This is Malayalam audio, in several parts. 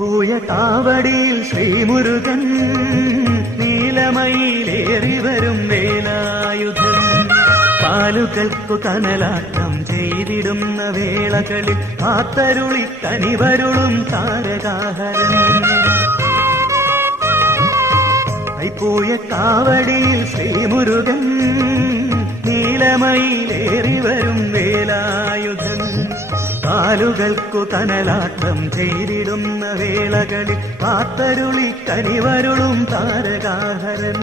പൂയ കാവടിയിൽ ശ്രീമുരുകൻ നീലമയിലേറി വരും വേലായുധൻ. പാലുകൾക്കു കനലാട്ടം ചെയ്തിടുന്ന വേളകളിൽ കാത്തരുളി തനിവരുളും താരകാഹരൻ. കൈപ്പോയ കാവടിയിൽ ശ്രീമുരുകൻ നീലമയിലേറി വരും വേലായുധൻ. കാലുകൾക്കു തനലാട്ടം ചെയ്തിടുന്ന വേളകളിൽ പാത്തരുളി കനിവരുളും താരകാഹരൻ.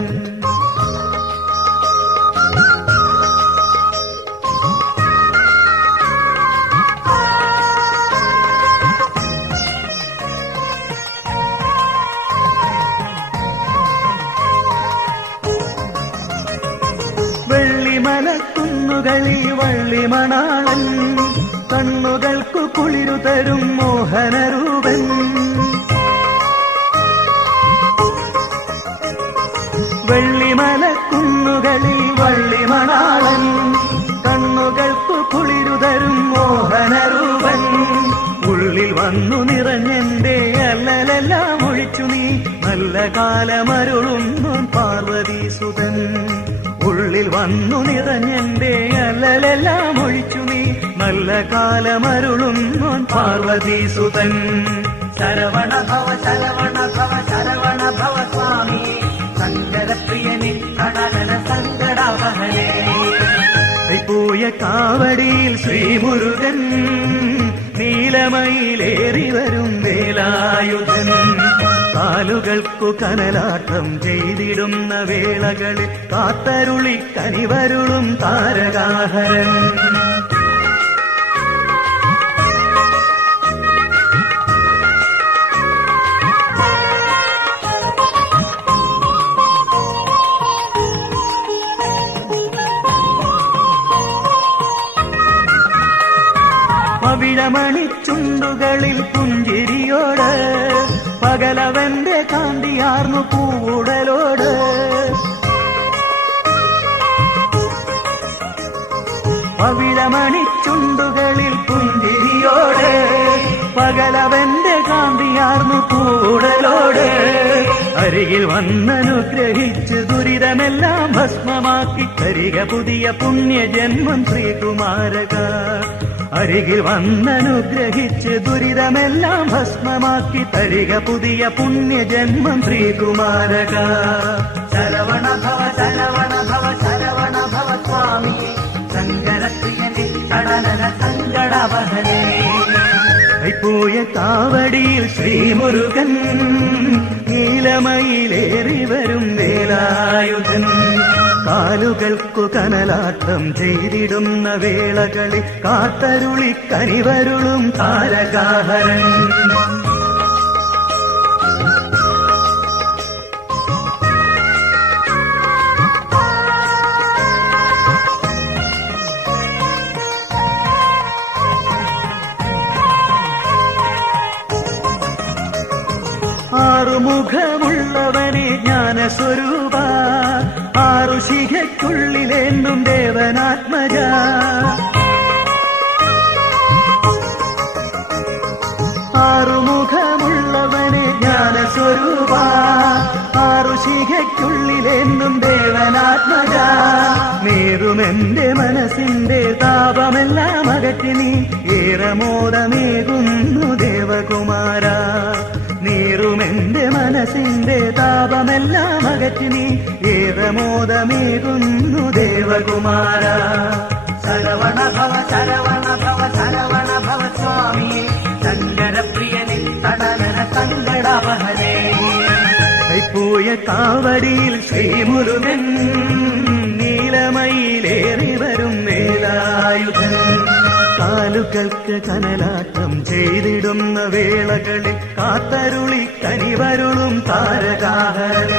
വെള്ളിമലക്കുന്നുകളിൽ വള്ളിമണാളൻ കണ്ണുകൾക്കു കുളിരു തരും മോഹനരൂപൻ. വെള്ളിമലക്കുന്നുകളിൽ വള്ളിമണാളൻ കണ്ണുകൾക്കു കുളിരു തരും മോഹനരൂപൻ. ഉള്ളിൽ വന്നു നിറഞ്ഞെന്റെ അല്ലലെല്ലാം ഒഴിച്ചു നീ നല്ല കാലമരുളുന്നു പാർവതി സുതൻ ഉള്ളിൽ വന്നു നിറഞ്ഞെന്റെ അല്ലലെല്ലാം ഒഴിച്ചു നല്ല കാലമരുളുന്നു പാർവതീസുതൻ ശരവണ ഭവ ശരവണ ഭവ ശരവണ ഭവ സ്വാമി. സങ്കടപ്രിയനെ കടലന സങ്കടാവഹനേ പൂയ കാവടിയിൽ ശ്രീമുരുകൻ നീലമയിലേറി വരും വേലായുധൻ. കാലുകൾക്കു കനലാട്ടം ചെയ്തിടുന്ന വേളകളിൽ കാത്തരുളി കനിവരുളും താരകാഹരൻ. പവിഴമണിച്ചുണ്ടുകളിൽ പുഞ്ചിരിയോട് പകലവന്റെ കാന്തിയാർന്നു പൂവുടലോട്. പവിഴമണിച്ചുണ്ടുകളിൽ പുഞ്ചിരിയോട് പകലവന്റെ കാന്തിയാർന്നു കൂടലോട് അരികിൽ വന്നനുഗ്രഹിച്ച് ദുരിതമെല്ലാം ഭസ്മമാക്കി തരിക പുതിയ പുണ്യജന്മം ശ്രീകുമാരക. അരികിൽ വന്നനുഗ്രഹിച്ച് ദുരിതമെല്ലാം ഭസ്മമാക്കി തരിക പുതിയ പുണ്യജന്മം ശ്രീകുമാരക. ശരവണ ഭവ ശരവണ ഭവ ശരവണ ഭവ സ്വാമി സങ്കടപ്രിയനെ കടലന സങ്കടവഹനേ. കൈപ്പോയ കാവടിയിൽ ശ്രീമുരുകൻ നീലമയിലേറി വരും വേലായുധൻ കാലുകൾക്കു കനലാട്ടം ചെയ്തിടുന്ന വേളകളിൽ കാത്തരുളി കനിവരുളും താരകാഹരൻ. ആറുമുഖമുള്ളവനെ ജ്ഞാനസ്വരൂപ ആറു ശിഖയ്ക്കുള്ളിലെന്നും ദേവനാത്മജ. ആറുമുഖമുള്ളവനെ ജ്ഞാനസ്വരൂപ. ആറു ശിഖയ്ക്കുള്ളിലെന്നും ദേവനാത്മജ. നേരുമെന്റെ മനസ്സിന്റെ താപമെല്ലാം അകറ്റി നീ. ഏറെ മോദമേകുന്നു ദേവകുമാര. മനസ്സിന്റെ താപമെല്ലാം അകറ്റി നീ ഏറെ മോദമേകുന്നു ദേവകുമാര. ശരവണ ഭവ ശരവണ ഭവ ശരവണ ഭവ സ്വാമി സങ്കടപ്രിയനെ തടലന സങ്കടവഹനേ കൈപ്പോയ കാവടിയിൽ ശ്രീമുരുകൻ കാലുകൾക്ക് കനലാട്ടം ചെയ്തിടുന്ന വേളകളിൽ കാത്തരുളി കനിവരുളും താരകാഹരൻ.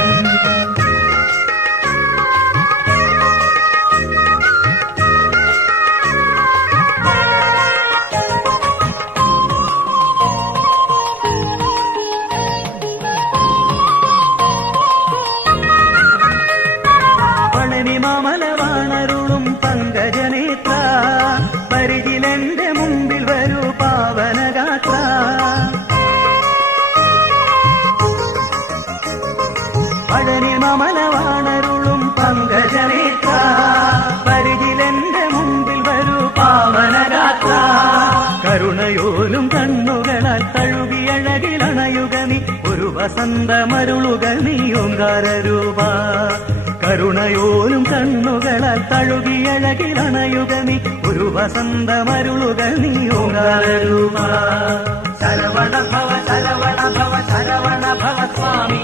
കണ്ണുകളാൽ തഴുകിയഴകിലണയുക നീ. ഒരു വസന്തമരുളുക നീ ഓങ്കാരൂപ കരുണയോലും കണ്ണുകളാൽ തഴുകിയഴകിലണയുക നീ. ഒരു വസന്തമരുളുക നീ ഓങ്കാരൂപ ശരവണ ഭവ ശരവണ ഭവ ശരവണ ഭവ സ്വാമി.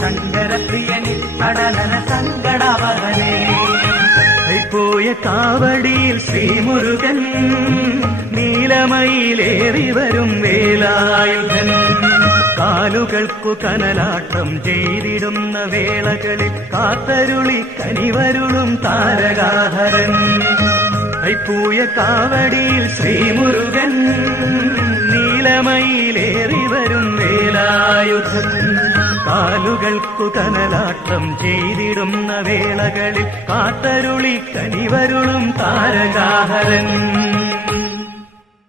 ശങ്കരപ്രിയനിൽ കടനന സങ്കടവഹനേ പോയ കാവടിയിൽ ശ്രീമുരുകൻ നീലമയിലേറി വരും വേലായുധൻ. കാലുകൾക്കു കനലാട്ടം ചെയ്തിടുന്ന വേളകളിൽ കാത്തരുളി കനിവരുളും താരകാഹരൻ. ഐപ്പൂയ കാവടിയിൽ ശ്രീമുരുകൻ നീലമയിലേറി വരും വേലായുധൻ. കാലുകൾക്കു കനലാട്ടം ചെയ്തിടുന്ന വേളകളിൽ കാത്തരുളി കനിവരുളും താരകാഹരൻ.